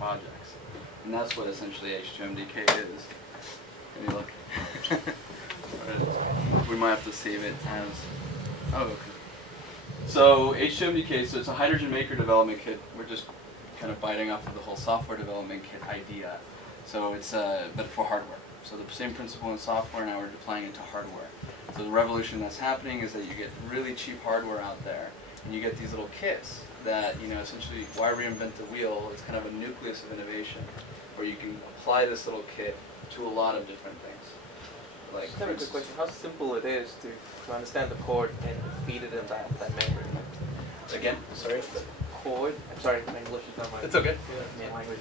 projects. And that's what essentially HDMDK is. Can you look? We might have to save it as, oh, okay. So HDMDK, so it's a hydrogen maker development kit. We're just kind of biting off of the whole software development kit idea. So it's, but for hardware. So the same principle in software, now we're deploying it to hardware. So the revolution that's happening is that you get really cheap hardware out there, and you get these little kits that, you know, essentially, why reinvent the wheel? It's kind of a nucleus of innovation, where you can apply this little kit to a lot of different things. Like, just have a quick question: how simple it is to understand the code and feed it in that memory? Again, sorry. The code. I'm sorry, my English is not my. It's okay. Main language.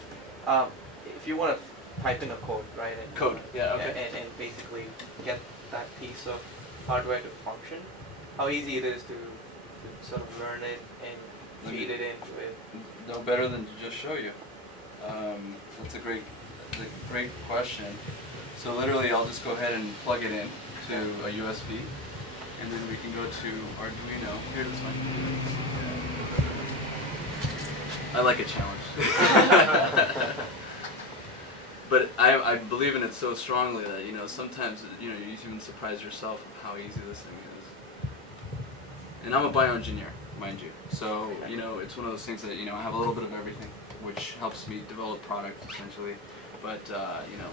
If you want to type in a code, right? And, Code. Yeah. Okay. And basically get that piece of hardware to function, how easy it is to sort of learn it and feed it into it. No better than to just show you. That's a great question. So literally, I'll just go ahead and plug it in to a USB, and then we can go to Arduino. Here, this one. I like a challenge. But I believe in it so strongly that, you know, sometimes, you know, you even surprise yourself of how easy this thing is. And I'm a bioengineer, mind you. So, you know, it's one of those things that, you know, I have a little bit of everything, which helps me develop product essentially. But, you know,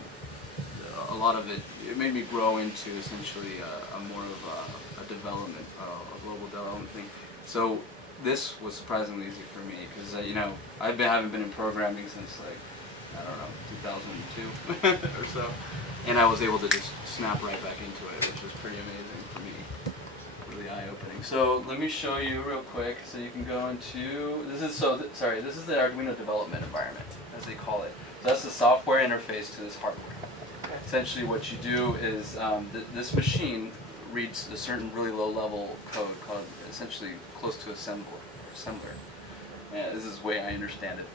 a lot of it made me grow into essentially a more of a development, a global development thing. So this was surprisingly easy for me because, you know, haven't been in programming since, like, I don't know, 2002 or so, and I was able to just snap right back into it, which was pretty amazing for me, really eye-opening. So let me show you real quick. So you can go into this is this is the Arduino development environment, as they call it. So that's the software interface to this hardware. Essentially, what you do is this machine reads a certain really low-level code called essentially close to assembler. Yeah, this is the way I understand it.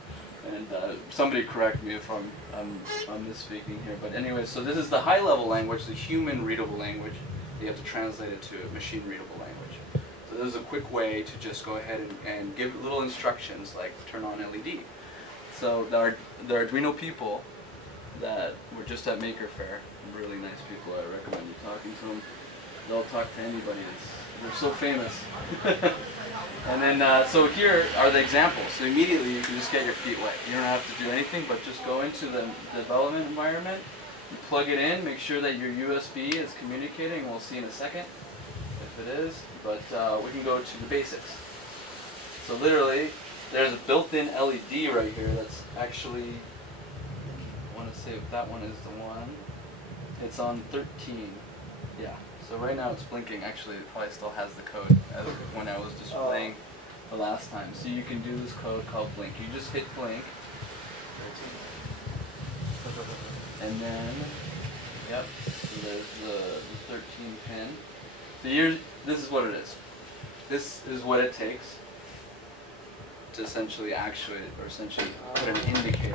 And somebody correct me if I'm misspeaking here. But anyway, so this is the high-level language, the human-readable language. You have to translate it to a machine-readable language. So this is a quick way to just go ahead and give little instructions like turn on LED. So the Arduino people that were just at Maker Faire, really nice people. I recommend you talking to them. They'll talk to anybody. They're so famous. And then, so here are the examples. So immediately you can just get your feet wet. You don't have to do anything but just go into the development environment, you plug it in, make sure that your USB is communicating. We'll see in a second if it is. But we can go to the basics. So literally, there's a built-in LED right here that's actually, I want to say if that one is the one. It's on 13. Yeah. So right now it's blinking. Actually, it probably still has the code as when I was displaying the last time. So you can do this code called blink. You just hit blink. And then, yep, so there's the 13 pin. So this is what it is. This is what it takes to essentially actuate it, or essentially put an indicator.